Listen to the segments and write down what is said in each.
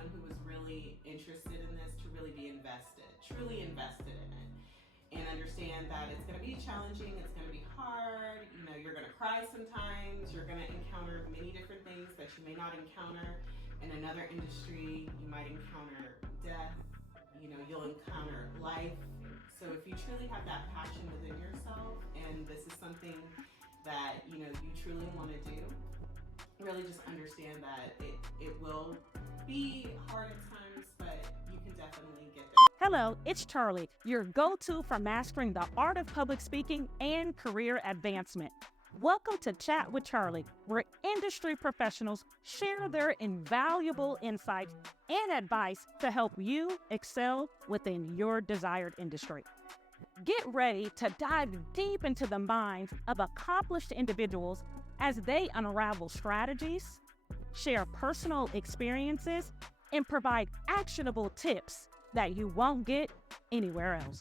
someone who was really interested in this to really be invested, truly invested in it. And understand that it's going to be challenging, it's going to be hard, you're going to cry sometimes, you're going to encounter many different things that you may not encounter in another industry. You might encounter death, you'll encounter life. So if you truly have that passion within yourself and this is something that you truly want to do, really just understand that it will be hard at times, but you can definitely get there. Hello, it's Charli, your go-to for mastering the art of public speaking and career advancement. Welcome to Chat with Charli, where industry professionals share their invaluable insights and advice to help you excel within your desired industry. Get ready to dive deep into the minds of accomplished individuals as they unravel strategies, share personal experiences, and provide actionable tips that you won't get anywhere else.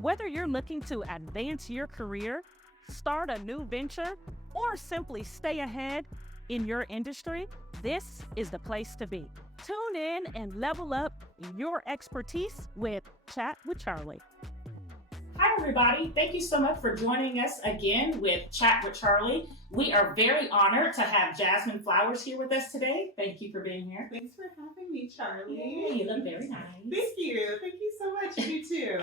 Whether you're looking to advance your career, start a new venture, or simply stay ahead in your industry, this is the place to be. Tune in and level up your expertise with Chat with Charli. Hi, everybody. Thank you so much for joining us again with Chat with Charli. We are very honored to have Jasmine Flowers here with us today. Thank you for being here. Thanks for having me, Charli. Yeah, you look very nice. Thank you. Thank you so much. You too.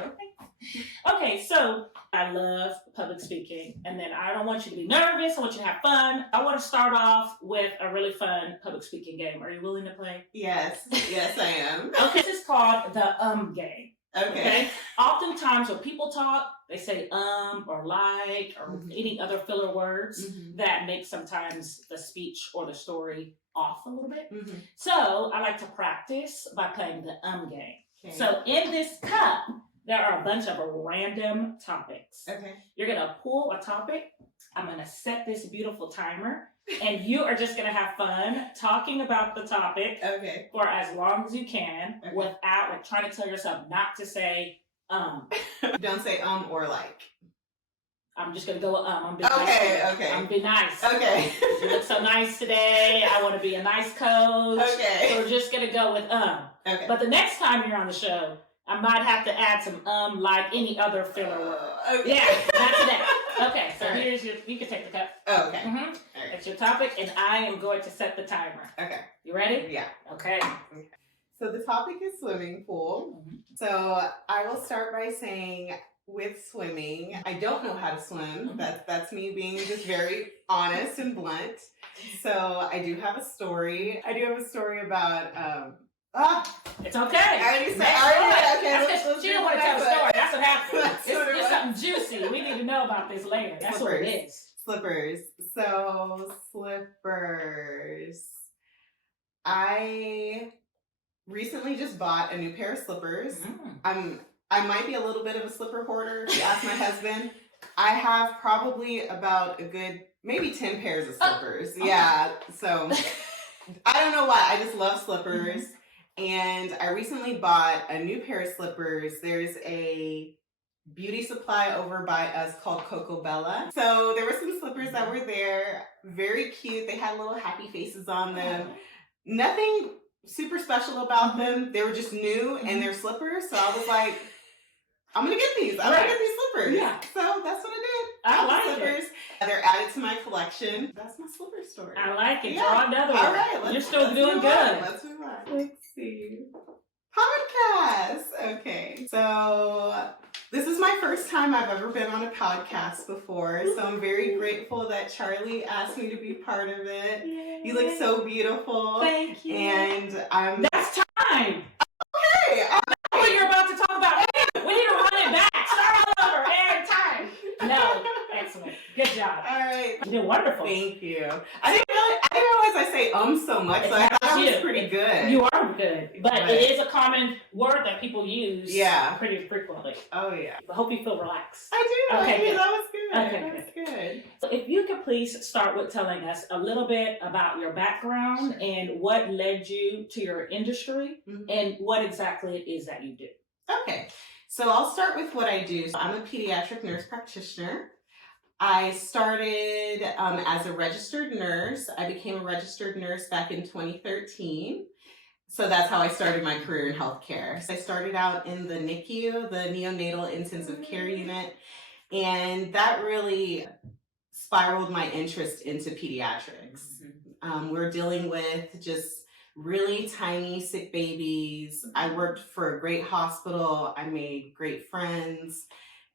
Okay, so I love public speaking, and then I don't want you to be nervous. I want you to have fun. I want to start off with a really fun public speaking game. Are you willing to play? Yes, I am. Okay, this is called the game. Okay. Oftentimes when people talk, they say or like or any other filler words that make sometimes the speech or the story off a little bit. So I like to practice by playing the game. Okay. So in this cup, there are a bunch of random topics. Okay. You're going to pull a topic. I'm going to set this beautiful timer. And you are just going to have fun talking about the topic for as long as you can without trying to tell yourself not to say Don't say or like. I'm just going to go with I'm be nice. Okay. I'm be nice. Okay. You look so nice today. I want to be a nice coach. Okay. So we're just going to go with Okay. But the next time you're on the show, I might have to add some like any other filler word. Okay. Yeah, that's that. Okay, so here's you can take the cup. Oh, okay. Right. It's your topic, and I am going to set the timer. Okay. You ready? Yeah. Okay. So the topic is swimming pool. So I will start by saying with swimming, I don't know how to swim. That's me being just very honest and blunt. So I do have a story. About it's okay. I already said. Okay. She don't want to tell the story. That's what happened. It's something juicy. We need to know about this later. That's what it is. Slippers. So slippers. I recently just bought a new pair of slippers. I might be a little bit of a slipper hoarder. If you ask my husband, I have probably about a good maybe 10 pairs of slippers. Yeah. So I don't know why. I just love slippers. And I recently bought a new pair of slippers. There's a beauty supply over by us called Coco Bella. So there were some slippers that were there. Very cute. They had little happy faces on them. Nothing super special about them. They were just new and they're slippers. So I was like, I'm going to get these. I'm going to get these slippers. Yeah. So that's what I did. I like slippers. They're added to my collection. That's my slipper story. I like it. Draw another one. All right. You're still doing good. Let's move on. Let's see. Podcast. Okay. So this is my first time I've ever been on a podcast before. So I'm very grateful that Charli asked me to be part of it. Yay. You look so beautiful. Thank you. And That's time. Okay. What you're about to talk about. We need to run it back. Start all over. And time. No. Excellent. Good job. All right. You did wonderful. Thank you. I didn't realize I say so much, so I thought I was pretty good. You are good. But it is a common word that people use pretty frequently. Oh, yeah. I hope you feel relaxed. I do. Okay, that was good. Okay, that was good. So if you could please start with telling us a little bit about your background and what led you to your industry and what exactly it is that you do. Okay. So I'll start with what I do. So I'm a pediatric nurse practitioner. I started as a registered nurse. I became a registered nurse back in 2013. So that's how I started my career in healthcare. So I started out in the NICU, the neonatal intensive care unit, and that really spiraled my interest into pediatrics. We're dealing with just really tiny, sick babies. I worked for a great hospital. I made great friends.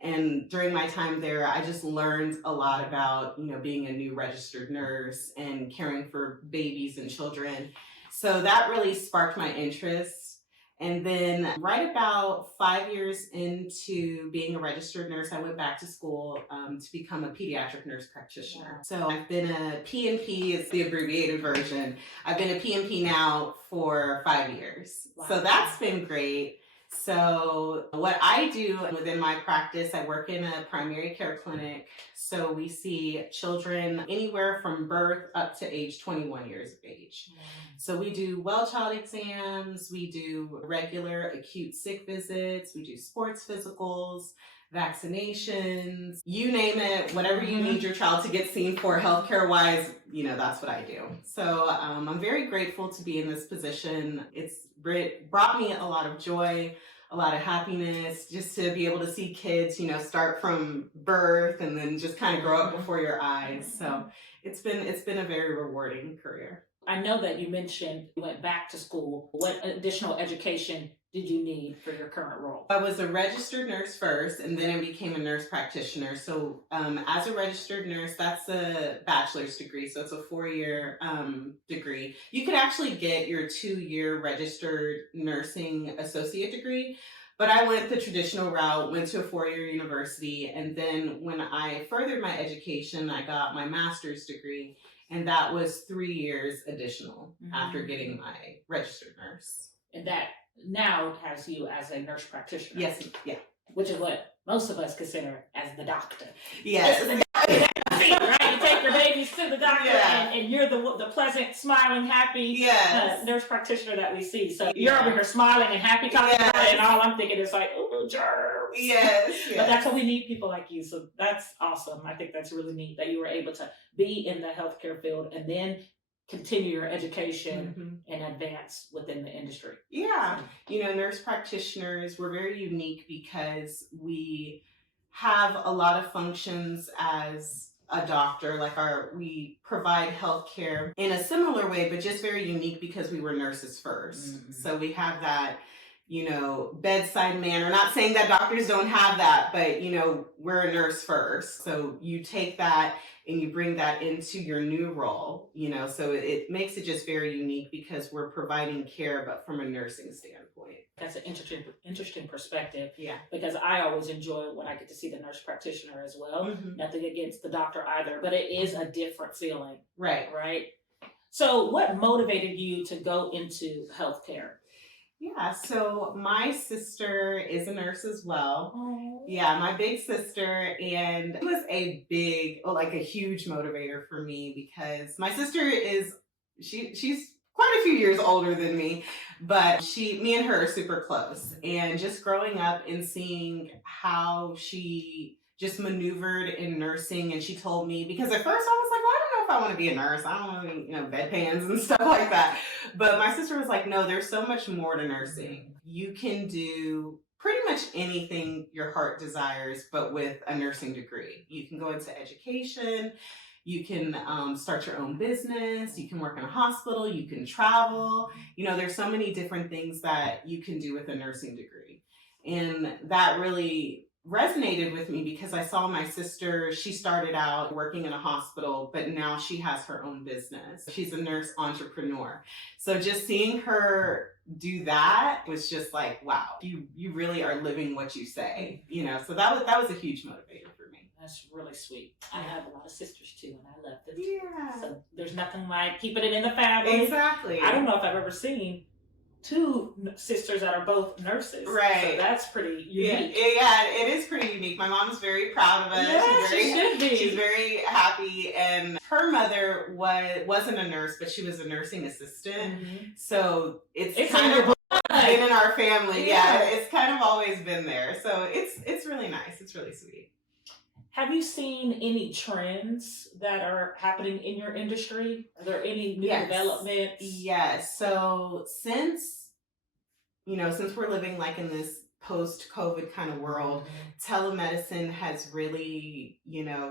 And during my time there, I just learned a lot about, being a new registered nurse and caring for babies and children. So that really sparked my interest. And then right about 5 years into being a registered nurse, I went back to school to become a pediatric nurse practitioner. Wow. So I've been a PNP, it's the abbreviated version. I've been a PNP now for 5 years. Wow. So that's been great. So what I do within my practice, I work in a primary care clinic. So we see children anywhere from birth up to age 21 years of age. So we do well child exams, we do regular acute sick visits, we do sports physicals, vaccinations, you name it, whatever you need your child to get seen for healthcare wise, that's what I do. So I'm very grateful to be in this position. It's brought me a lot of joy, a lot of happiness, just to be able to see kids, start from birth and then just kind of grow up before your eyes. So it's been a very rewarding career. I know that you mentioned you went back to school. What additional education did you need for your current role? I was a registered nurse first, and then I became a nurse practitioner. So as a registered nurse, that's a bachelor's degree. So it's a 4-year degree. You could actually get your 2-year registered nursing associate degree, but I went the traditional route, went to a 4-year university. And then when I furthered my education, I got my master's degree. And that was 3 years additional after getting my registered nurse. And that now has you as a nurse practitioner. Yes, yeah. Which is what most of us consider as the doctor. Yes. Right? You take your babies to the doctor and you're the pleasant, smiling, happy nurse practitioner that we see. So you're over here smiling and happy talking about it, and all I'm thinking is like, oh, germs. Yes. But that's what we need, people like you. So that's awesome. I think that's really neat that you were able to be in the healthcare field and then continue your education and advance within the industry. Yeah. Nurse practitioners, we're very unique because we have a lot of functions as a doctor. We provide healthcare in a similar way, but just very unique because we were nurses first. So we have that, bedside manner. Not saying that doctors don't have that, but, we're a nurse first. So you take that and you bring that into your new role, so it makes it just very unique because we're providing care, but from a nursing standpoint. That's an interesting perspective. Yeah. Because I always enjoy when I get to see the nurse practitioner as well. Nothing against the doctor either, but it is a different feeling. Right. Right. So what motivated you to go into healthcare? Yeah, so my sister is a nurse as well. Oh. Yeah, my big sister, and it was a huge motivator for me because my sister she's quite a few years older than me, but me and her are super close. And just growing up and seeing how she just maneuvered in nursing, and she told me, because at first I was like, well, I don't know if I want to be a nurse. I don't want to be, bedpans and stuff like that. But my sister was like, no, there's so much more to nursing. You can do pretty much anything your heart desires, but with a nursing degree. You can go into education. You can start your own business. You can work in a hospital. You can travel. There's so many different things that you can do with a nursing degree. And that really resonated with me because I saw my sister, she started out working in a hospital, but now she has her own business. She's a nurse entrepreneur. So just seeing her do that was just like, wow, you really are living what you say, so that was a huge motivator for me. That's really sweet. I have a lot of sisters too, and I love them. Yeah. So there's nothing like keeping it in the family. Exactly. I don't know if I've ever seen 2 sisters that are both nurses. Right. So that's pretty unique. Yeah, it is pretty unique. My mom's very proud of us. Yeah, she should be. She's very happy. And her mother wasn't a nurse, but she was a nursing assistant. So it's kind of been in our family. Yeah, it's kind of always been there. So it's really nice. It's really sweet. Have you seen any trends that are happening in your industry? Are there any new developments? Yes. So since we're living like in this post-COVID kind of world, telemedicine has really,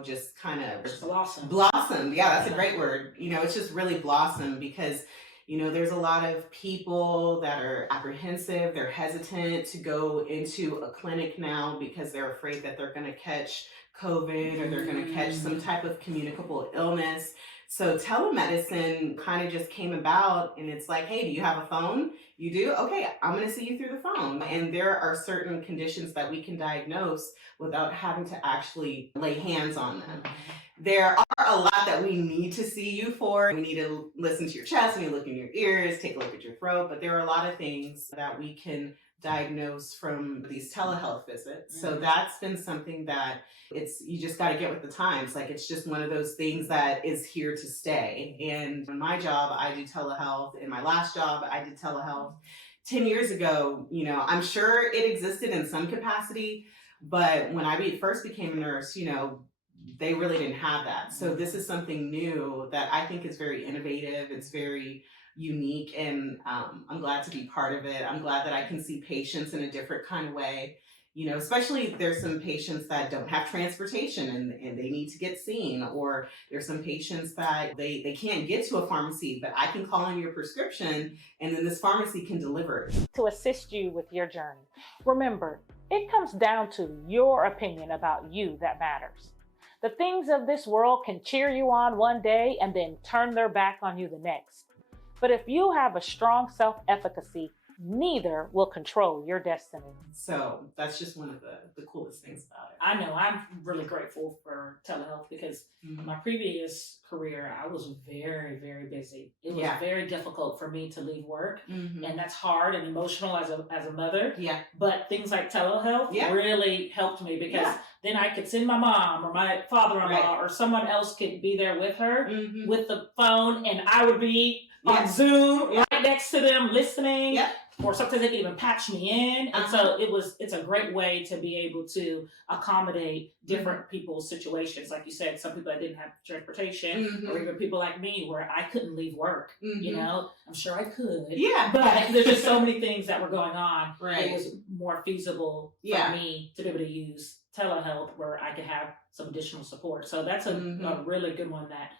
just kind of blossomed. Yeah, that's a great word. It's just really blossomed because, there's a lot of people that are apprehensive, they're hesitant to go into a clinic now because they're afraid that they're going to catch COVID or they're going to catch some type of communicable illness. So telemedicine kind of just came about, and it's like, hey, do you have a phone? You do? Okay, I'm going to see you through the phone. And there are certain conditions that we can diagnose without having to actually lay hands on them. There are a lot that we need to see you for. We need to listen to your chest, we need to look in your ears, take a look at your throat, but there are a lot of things that we can diagnose from these telehealth visits. So that's been something that you just got to get with the times. Like, it's just one of those things that is here to stay. And in my job, I do telehealth. In my last job, I did telehealth. 10 years ago, I'm sure it existed in some capacity, but when I first became a nurse, they really didn't have that. So this is something new that I think is very innovative. It's very unique, and I'm glad to be part of it. I'm glad that I can see patients in a different kind of way. Especially there's some patients that don't have transportation and they need to get seen, or there's some patients that they can't get to a pharmacy, but I can call in your prescription and then this pharmacy can deliver it. To assist you with your journey. Remember, it comes down to your opinion about you that matters. The things of this world can cheer you on one day and then turn their back on you the next. But if you have a strong self-efficacy, neither will control your destiny. So that's just one of the coolest things about it. I know I'm really grateful for telehealth because my previous career, I was very, very busy. It was very difficult for me to leave work, and that's hard and emotional as a mother. Yeah. But things like telehealth really helped me because then I could send my mom or my father-in-law or someone else could be there with her with the phone, and I would be on Zoom right next to them listening. Or sometimes they can even patch me in. And so it's a great way to be able to accommodate different people's situations. Like you said, some people that didn't have transportation, or even people like me where I couldn't leave work. I'm sure I could. Yeah. But there's just so many things that were going on. Right. It was more feasible for me to be able to use telehealth where I could have some additional support. So that's a really good one that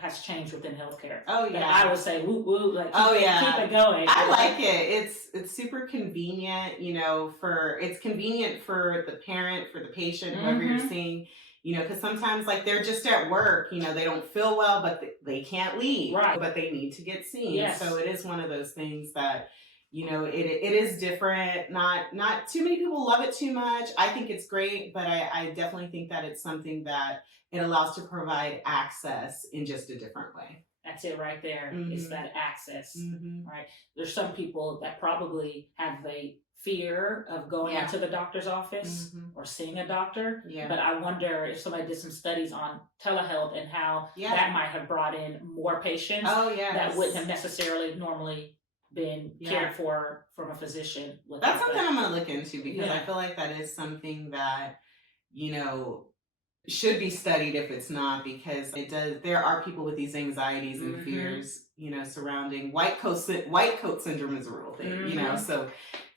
has changed within healthcare. Oh yeah, I would say woo woo. Like keep it going. I like it. It's super convenient. It's convenient for the parent, for the patient, whoever you're seeing. Because sometimes like they're just at work. They don't feel well, but they can't leave. Right. But they need to get seen. Yes. So it is one of those things that it is different. Not too many people love it too much. I think it's great, but I definitely think that it's something that it allows to provide access in just a different way. That's it right there. It's that access, right? There's some people that probably have a fear of going into the doctor's office or seeing a doctor. Yeah. But I wonder if somebody did some studies on telehealth and how that might have brought in more patients that wouldn't have necessarily normally been cared for from a physician. That's something I'm going to look into because I feel like that is something that, should be studied if it's not, because there are people with these anxieties and fears, surrounding white coat syndrome is a real thing, so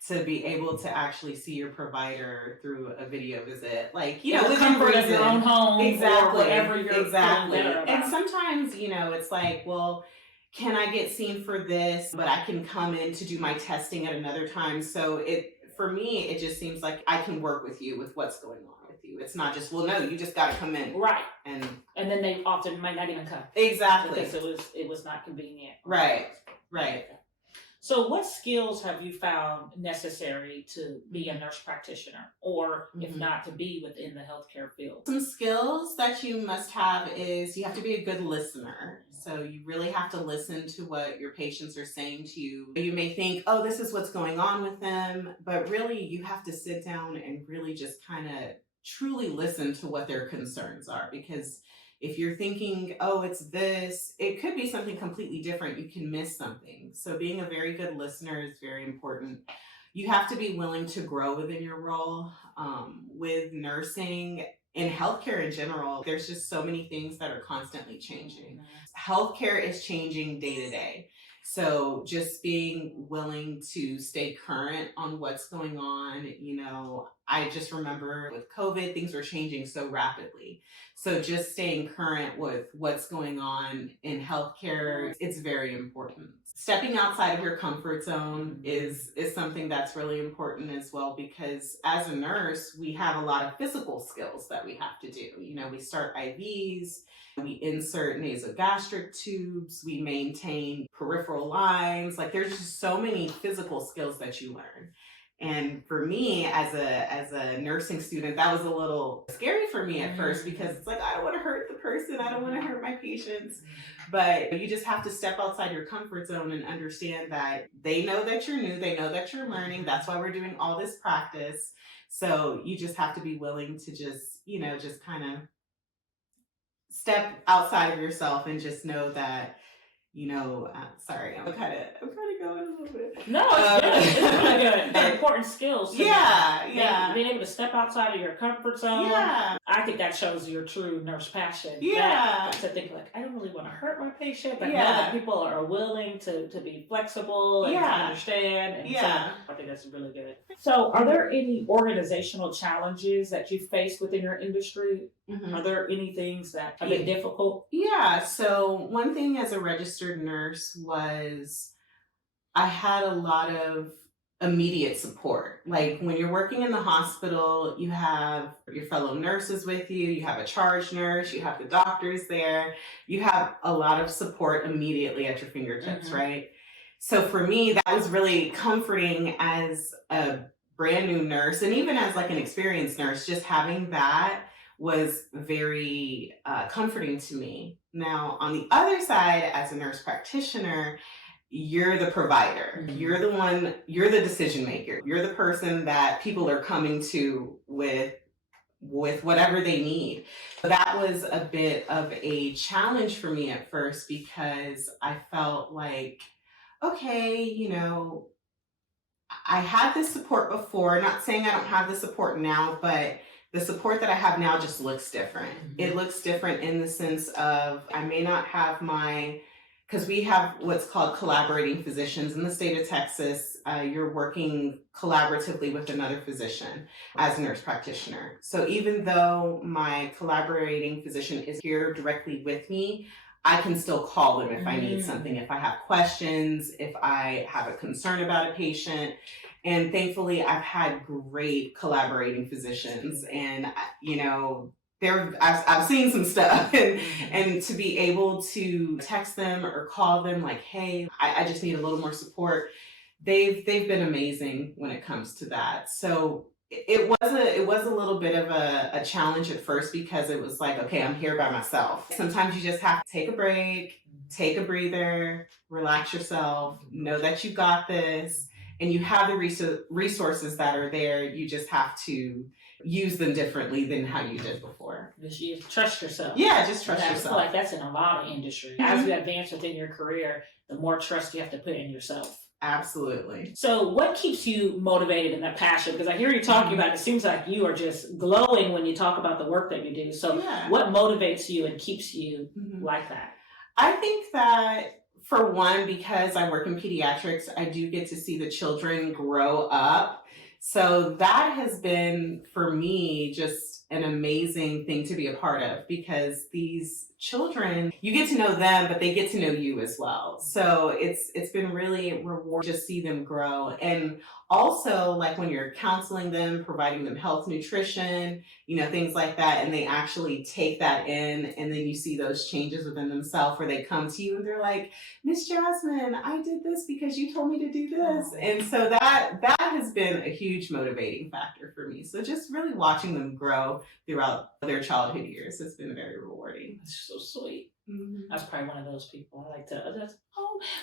to be able to actually see your provider through a video visit, like, the comfort of your own home, exactly, or whatever you're exactly. And sometimes, it's like, well, can I get seen for this, but I can come in to do my testing at another time. So for me, it just seems like I can work with you with what's going on with you. It's not just, well, no, you just got to come in. Right. And then they often might not even come. Exactly. Because it was not convenient. Right. Right. So what skills have you found necessary to be a nurse practitioner, or if not, to be within the healthcare field? Some skills that you must have is you have to be a good listener. So you really have to listen to what your patients are saying to you. You may think, oh, this is what's going on with them, but really you have to sit down and really just kind of truly listen to what their concerns are, because if you're thinking, oh, it's this, it could be something completely different. You can miss something. So being a very good listener is very important. You have to be willing to grow within your role. With nursing, in healthcare in general, there's just so many things that are constantly changing. Healthcare is changing day to day. So just being willing to stay current on what's going on, I just remember with COVID, things were changing so rapidly. So just staying current with what's going on in healthcare, it's very important. Stepping outside of your comfort zone is something that's really important as well, because as a nurse, we have a lot of physical skills that we have to do. We start IVs, we insert nasogastric tubes, we maintain peripheral lines. Like there's just so many physical skills that you learn. And for me, as a nursing student, that was a little scary for me at first, because it's like, I don't want to hurt the person. I don't want to hurt my patients. But you just have to step outside your comfort zone and understand that they know that you're new. They know that you're learning. That's why we're doing all this practice. So you just have to be willing to just kind of step outside of yourself and just know that, sorry, I'm kind of going a little bit. No, it's good. It's really good. They're important skills. Yeah. Being able to step outside of your comfort zone. Yeah. I think that shows your true nurse passion. Yeah. To think like, I don't really want to hurt my patient, but know Yeah. that people are willing to be flexible and to understand. And so I think that's really good. So are there any organizational challenges that you face within your industry? Are there any things that have been difficult? Yeah. So one thing as a registered nurse was I had a lot of immediate support. Like when you're working in the hospital, you have your fellow nurses with you, you have a charge nurse, you have the doctors there, you have a lot of support immediately at your fingertips, right? So for me, that was really comforting as a brand new nurse, and even as like an experienced nurse, just having that was very comforting to me. Now, on the other side, as a nurse practitioner, you're the provider. You're the one, you're the decision maker. You're the person that people are coming to with whatever they need. But that was a bit of a challenge for me at first, because I felt like, okay, I had this support before. Not saying I don't have the support now, but the support that I have now just looks different. It looks different in the sense of I may not have because we have what's called collaborating physicians in the state of Texas. You're working collaboratively with another physician as a nurse practitioner. So even though my collaborating physician is here directly with me, I can still call them if I need something, if I have questions, if I have a concern about a patient. And thankfully, I've had great collaborating physicians, and I've seen some stuff, and to be able to text them or call them like, hey, I just need a little more support. They've been amazing when it comes to that. So it was a little bit of a challenge at first, because it was like, okay, I'm here by myself. Sometimes you just have to take a break, take a breather, relax yourself, know that you got this. And you have the resources that are there. You just have to use them differently than how you did before. Just you trust yourself. Yeah, just trust yourself. I feel like that's in a lot of industries. As you advance within your career, the more trust you have to put in yourself. Absolutely. So what keeps you motivated in that passion? Because I hear you talking about it. It seems like you are just glowing when you talk about the work that you do. So what motivates you and keeps you like that? I think that, for one, because I work in pediatrics, I do get to see the children grow up. So that has been, for me, just an amazing thing to be a part of, because these children, you get to know them, but they get to know you as well. So it's been really rewarding to see them grow. And also, like when you're counseling them, providing them health, nutrition, things like that, and they actually take that in, and then you see those changes within themselves, where they come to you and they're like, Miss Jasmine, I did this because you told me to do this. And so that has been a huge motivating factor for me. So just really watching them grow throughout their childhood years has been very rewarding. That's so sweet. I was probably one of those people. I like to,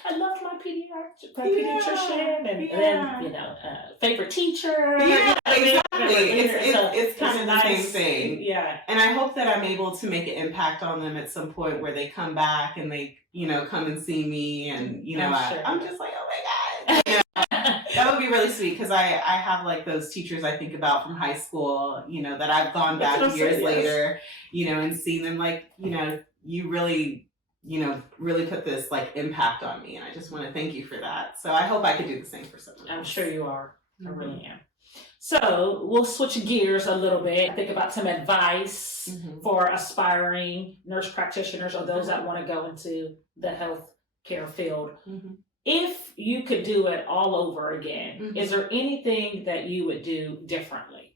I love my pediatrician, and then, favorite teacher. Yeah, exactly. It's kind of the nice, same thing. Yeah. And I hope that I'm able to make an impact on them at some point, where they come back and they, come and see me, and, I'm just like, oh my God. That would be really sweet because I have like those teachers I think about from high school, that I've gone back years later, and seen them like, you really, really put this like impact on me. And I just want to thank you for that. So I hope I could do the same for someone else. I'm sure you are. I really am. So we'll switch gears a little bit. Think about some advice for aspiring nurse practitioners or those that want to go into the healthcare field. If you could do it all over again, is there anything that you would do differently?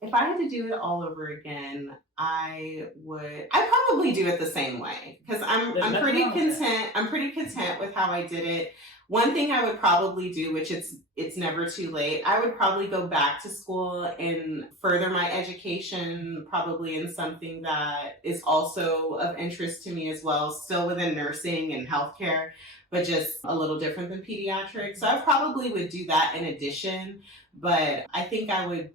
If I had to do it all over again, I'd probably do it the same way because I'm pretty content. I'm pretty content with how I did it. One thing I would probably do, which it's never too late, I would probably go back to school and further my education, probably in something that is also of interest to me as well, still within nursing and healthcare, but just a little different than pediatrics. So I probably would do that in addition, but I think I would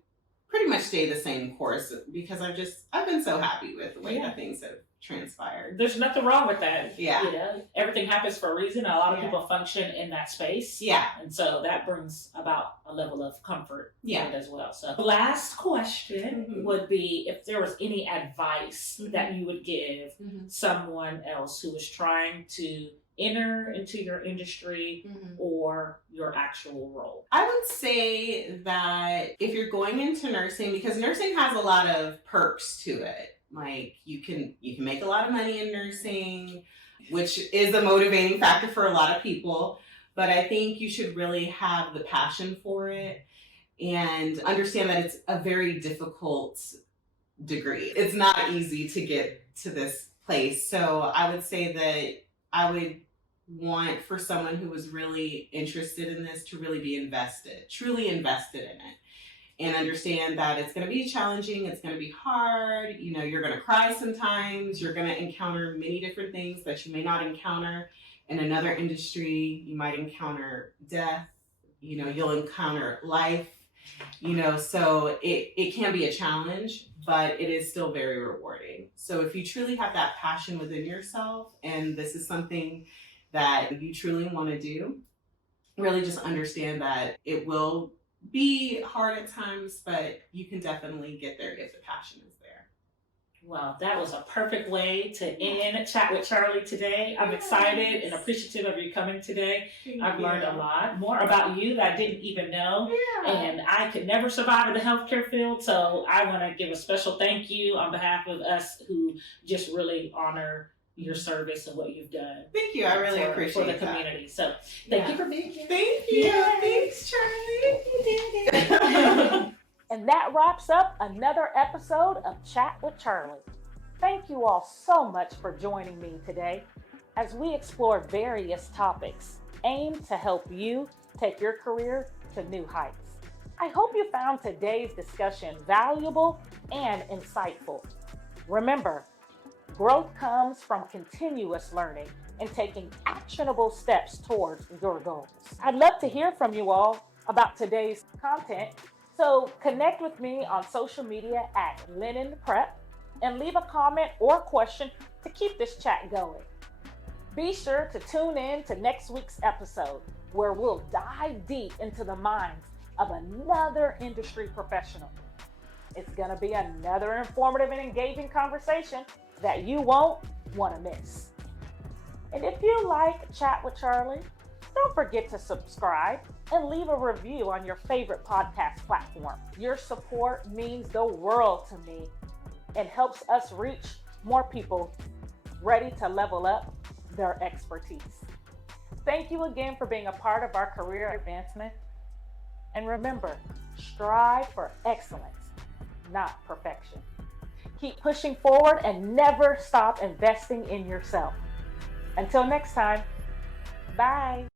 pretty much stay the same course because I've been so happy with the way that things have transpired. There's nothing wrong with that. Yeah. Everything happens for a reason. A lot of people function in that space. Yeah. And so that brings about a level of comfort as well. So last question would be if there was any advice that you would give someone else who is trying to enter into your industry or your actual role. I would say that if you're going into nursing, because nursing has a lot of perks to it. Like you can make a lot of money in nursing, which is a motivating factor for a lot of people. But I think you should really have the passion for it and understand that it's a very difficult degree. It's not easy to get to this place. So I would say that I would want for someone who was really interested in this to really be truly invested in it. And understand that it's going to be challenging, it's going to be hard, you're going to cry sometimes, you're going to encounter many different things that you may not encounter in another industry. You might encounter death, you'll encounter life, so it can be a challenge, but it is still very rewarding. So if you truly have that passion within yourself and this is something that you truly want to do, really just understand that it will be hard at times, but you can definitely get there if the passion is there. Well, that was a perfect way to end Chat with Charli today. I'm excited and appreciative of you coming today. I've learned a lot more about you that I didn't even know. And I could never survive in the healthcare field. So I want to give a special thank you on behalf of us who just really honor your service and what you've done. Thank you. I really appreciate for the community. So thank you for being here. Thank you. Thanks, Charli. You did it. And that wraps up another episode of Chat with Charli. Thank you all so much for joining me today as we explore various topics aimed to help you take your career to new heights. I hope you found today's discussion valuable and insightful. Remember, growth comes from continuous learning and taking actionable steps towards your goals. I'd love to hear from you all about today's content, so connect with me on social media at Lennon Prep and leave a comment or question to keep this chat going. Be sure to tune in to next week's episode where we'll dive deep into the minds of another industry professional. It's going to be another informative and engaging conversation that you won't want to miss. And if you like Chat with Charli, don't forget to subscribe and leave a review on your favorite podcast platform. Your support means the world to me and helps us reach more people ready to level up their expertise. Thank you again for being a part of our career advancement. And remember, strive for excellence, not perfection. Keep pushing forward and never stop investing in yourself. Until next time, bye.